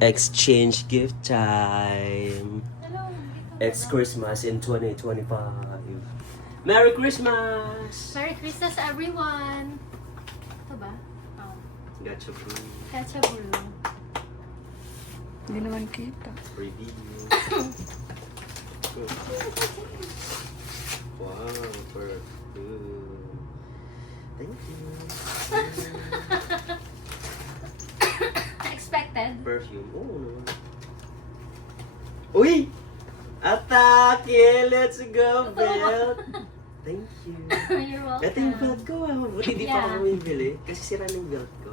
Exchange gift time. Hello, It's Christmas in 2025. Merry Christmas! Merry Christmas everyone! Ito ba? Oh. Gotcha bro. Catcha blue. Hindi naman kita. Free video. Wow, perfect. Thank you. Expected? Perfume. Oo naman. Uy! Atake! Let's go, Belle! Thank you. You're welcome. Ito yung belt ko ah. Buti di pa Yeah. ako bumibili. Kasi sira na yung belt ko.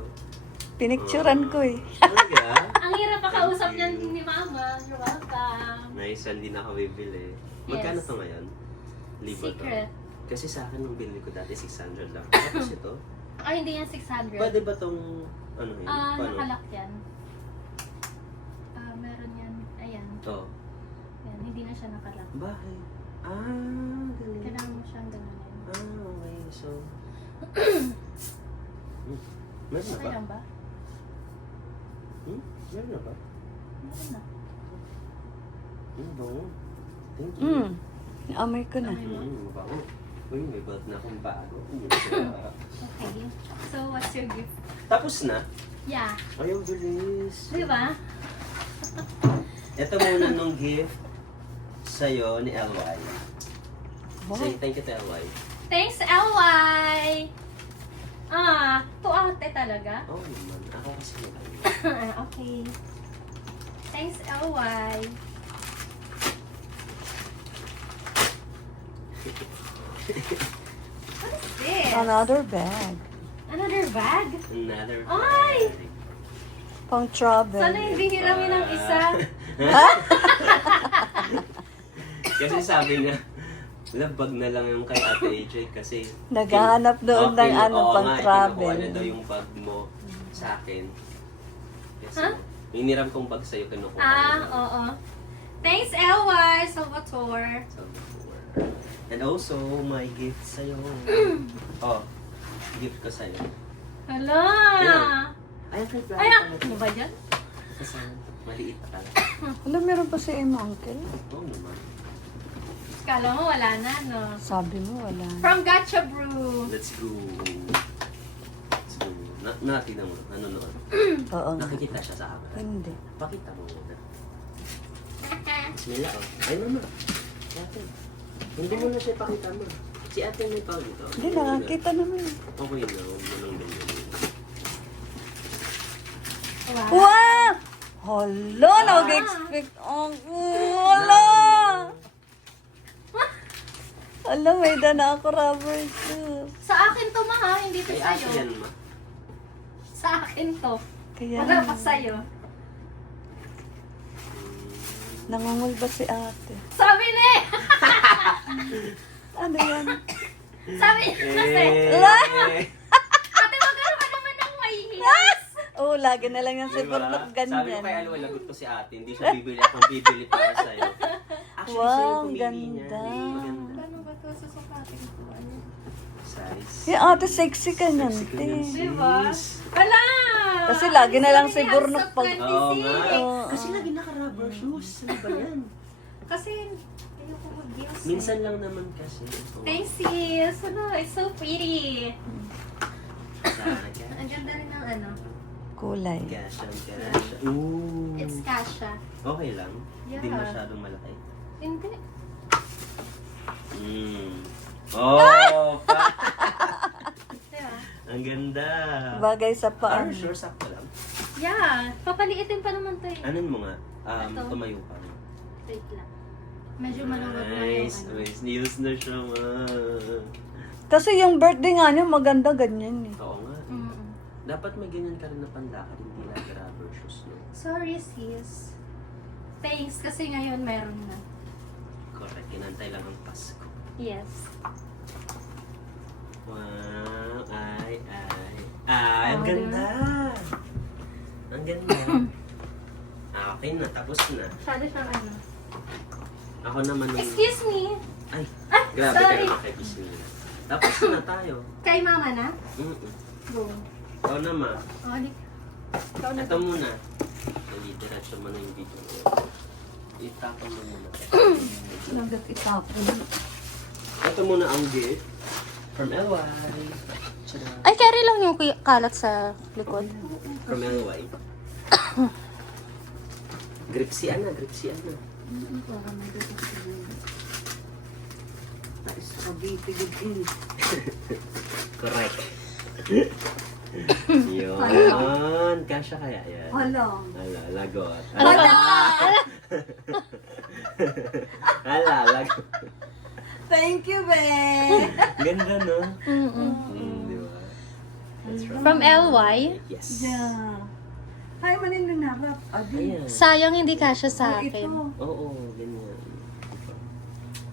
Pinicturan ko eh. Talaga? Ang hirap makausap Thank niyan you. ni Mama. You're welcome. Nice, hindi na ako bibili. Magkano Yes. to ngayon? Libo Secret. to. Kasi sa akin nung binili ko dati 600 lang. Tapos ito, Ay, hindi yan 600. pwede ba tong ano yun? Nakalak yan. Meron yan. Ayan. To. Yan. Hindi na siya nakalak. Bakit? Galing. Kailangan mo siyang gano'n. Okay. So, meron na Okay ba? lang ba? Meron na ba? Meron na. Bango. Thank you. Naamoy ko na. Amoy mo? Bango. Uy, may belt na akong bago. Okay. So, what's your gift? Tapos na. Yeah. Ayaw, bilis. Di ba? Ito muna nung gift sa'yo ni LY. Say thank you to LY. Thanks, LY! To ate talaga? Oh naman, ako kasi naman. Okay. Thanks, LY. What is this? Another bag. Another bag? Another Ay! bag. Pang travel. Sana hindi hiramin ng isa. Kasi sabi niya, bag na lang yung kay Ate AJ kasi Naghahanap doon ng ano, oo pang nga, travel. kinukuha niya daw yung bag mo sa akin. Kasi Huh? hiniram kong bag sa'yo, kinukuha niya. Oo. Thanks, LY Salvatore. So, and also, my gift sa'yo. Gift ko sa'yo. Hala! Ay, ang kay Ay, ano ba yan? Kasi maliit pa talaga. Alam, meron pa si Emma, uncle. Oo naman. Kala mo wala na, no? Sabi mo, wala. From Gotcha Brew. Let's go. Let's go. Natin mo. Ano noon? Oo nga. Nakikita siya sa camera. Hindi. Pakita mo muna. Bismillah, oh. Ay, mama. Si ate. Hindi mo na siya pakita mo. Si ate may pa dito. Hindi, nakakita naman. Okay na. Huwag mo lang ganyan. Wow. Wow! Hala, nag-expect ako. Hala! Hala, may dana ako rubber shoes. Sa akin to, ma, ha? Hindi to Ay, ate sa'yo. yan, ma. Sa akin to. Kaya, Wala pa sa'yo. nangungul ba si ate? Sabi ni! Ano yan? Sabi niya kasi. Ate, magkano ka naman ng mahihiyas? Oo, lagi na lang yan si Diba? Purnok Sabi ko ganyan. kay Alwa, lagot ko si ate. Hindi siya bibili. Akong bibili para sa'yo. Actually, Wow, sa'yo ang pumili niya. ganda. Maganda. Paano ba ito susukatin ko? Ano? Size. Yung ate, sexy ka niyan, Sexy ka te. niyan, Diba? sis. Wala! Kasi lagi na lang Sabi si ni Burnok Hands of pag- 26. Oo nga. Oo. Kasi lagi naka-rubber shoes. Ano ba yan? Kasi, ayoko mag-deals. Minsan lang naman kasi. Thanks, sis. Ano, it's so pretty. Saga. Ang ganda rin ng ano. Kulay. Gasha, gasha. Ooh. It's Kasha. Okay lang. Hindi Yeah. masyadong malaki. Hindi. Oh! Diba? Ang ganda. Bagay sa Are paan. you sure sakto lang? Yeah. Papaliitin pa naman to eh. Anan mo nga? Ito. Tumayo pa. Wait lang. Medyo maluwag na yung Nice. ano. Nice. News na siya, ma. Kasi yung birthday nga niya, maganda ganyan eh. Oo nga. Mm-mm. Dapat may ganyan ka rin na panlakad. Hindi lang rubber shoes, no? Sorry, sis. Thanks, kasi ngayon meron na. Correct. Kinantay lang ang Pasko. Yes. Wow. Ang ganda. Ang ganda. Okay na. Tapos na. Masyado siyang ano. Ako naman nung... Excuse me. Ay, Ah, grabe sorry. ka naman kay Bismillah. Tapos na tayo. Kay mama na? Mm-mm. Go. Ikaw naman. Oh, ikaw na. Ito muna. Dali, diretso mo na yung video. Itapon mo muna. Nagat itapon. Ito muna ang gift from LY. Tada. Ay, carry lang yung kalat sa likod. From LY. Gripsy Ana. Spaghetti good in. Correct. Yun. Kasha kaya yan. Hala. Hala, lagot. Hala! Hala, lagot. Thank you, be. Ganda, no? Mm-mm. Di ba? That's right. From LY. Yes. Yeah. Ay, manin na narap. Adi. Ayan. Sayang hindi kasya sa Ay, akin. ito. Oo, ganyan.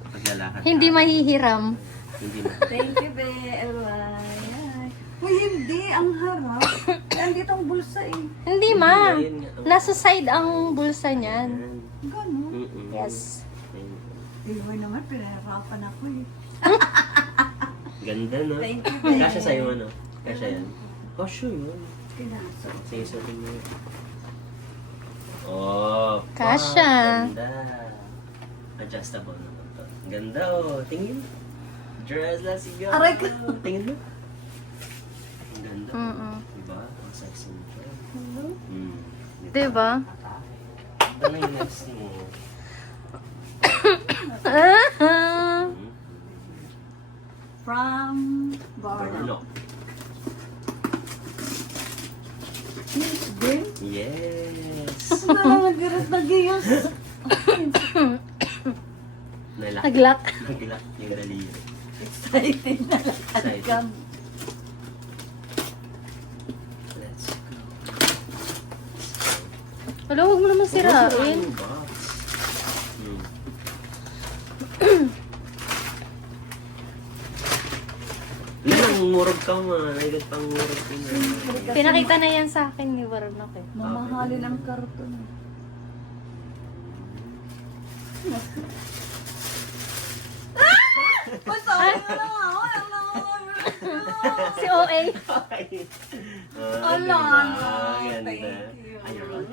Paglalakad Hindi ka, mahihiram. Hindi na. Thank you, be. Alay. Uy, hindi. Ang harap. Nandito ang bulsa eh. Hindi ma. Ayun nga. Nasa side ang bulsa niyan. Ayan. Gano'n. Mm-mm. Yes. Ayun. Iloy naman, pinahirapan ako eh. Ganda, no? Thank you, be. Kasha sa'yo, ano? Kasha yan. Kasha yun. Pinasa. Sige, suotin mo yun. Oh, Kasha. Ganda. Adjustable naman to. Ganda, oh. Tingin. Dress lang sigaw. Aray ka. Tingin mo. Ang ganda. Mm-mm. Diba? Ang sexy mo siya. Hello? Diba? Ano yung next mo? From Barno. Barno. Miss Green? Yes. Nalagaras na giyos. Nalak. Naglak. Naglak yung raliyo. Excited na lakad ka. Let's go. Wala, huwag mo naman sirain. Yung box. Lang, murag ka man. Naigat pang murag ka na. Pinakita na yan sa akin ni Warnock eh. Mamahalin ang karton. Masaya na lang ako. Si OA. Ala, Ganda. thank you. Ay, you're on.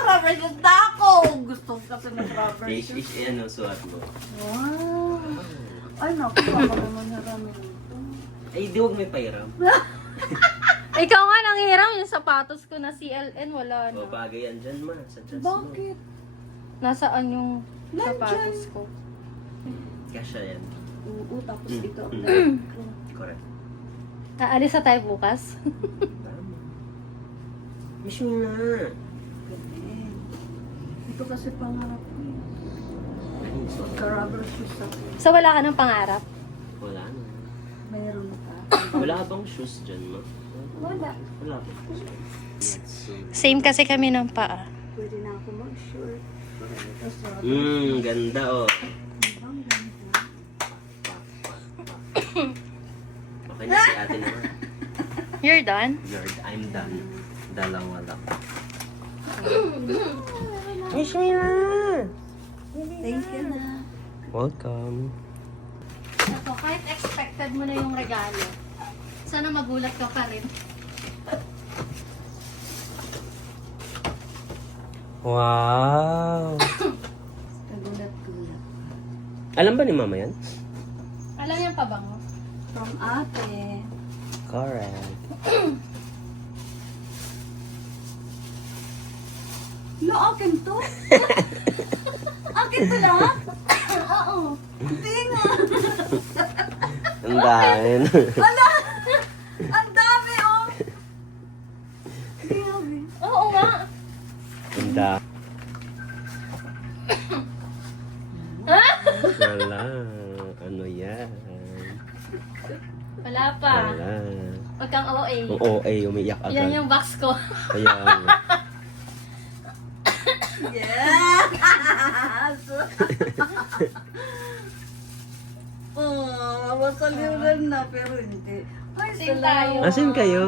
Rubber shoes na ako. Gusto ko kasi ng rubber Ish, shoes. ano, suot mo. Wow. Ay, naku. Baka naman narami nito. Ay, di huwag may pairam. Ikaw nga nanghiram yung sapatos ko na CLN, wala O, na. bagay yan dyan, ma. Sa dress mo. Bakit? Nasaan yung Nandyan. sapatos ko? Kasha yan. Oo, tapos ito. Correct. Aalis na tayo bukas? Tama. Miss mo na. Galing. Ito kasi pangarap ko. Ay, suot. Ka-rubber shoes ako. So wala ka ng pangarap? Wala na. Mayroon ka. Wala ka bang shoes dyan, ma? Wala. Wala pa. Let's see. Same kasi kami ng paa. Pwede na ako mag-short. Tapos rubber. Ganda, oh. Ang ganda. Okay na si ate naman. You're done? Lord, I'm done. Dalawa lang. Wish me na! Thank you na. Welcome. Ako, kahit expected mo na yung regalo, sana magulat ka pa rin. Wow! Kagulat-gulat. Alam ba ni mama yan? Alam yung pabango? From ate. Correct. No, akin to? Akin to lang? Oo. Hindi nga. Ang dami. Ala! Ang dami, oh! Grabe. Oo nga! Ang dami. Wala. Ano yan? Wala pa. Wala. Huwag kang OA. Ang OA, umiyak agad. Yan yung box ko. Kaya nga. Yes! Oh, masalimutan na, pero hindi. Ay, Same tayo. salamat. Asan kayo?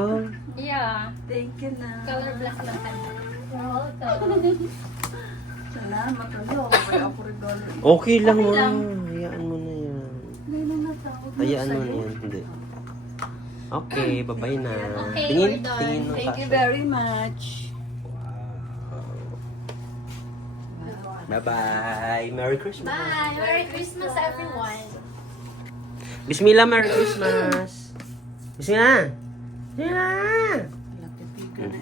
Yeah. Thank you na. Color black lang tayo. Welcome. Salamat, ano. Kaya ako regalo. Okay lang, Okay ma. lang. Hayaan mo na yan. Ngayon na tawag mo Hayaan mo na sa'yo. yan. Hindi. Okay, bye-bye na. Okay, tingin, we're done. tingin ng Thank you kasha. very much. Bye-bye. Merry Christmas. Bye! Merry Christmas, everyone! Bismillah, Merry Christmas. Bismillah. Bismillah. Lapipigan na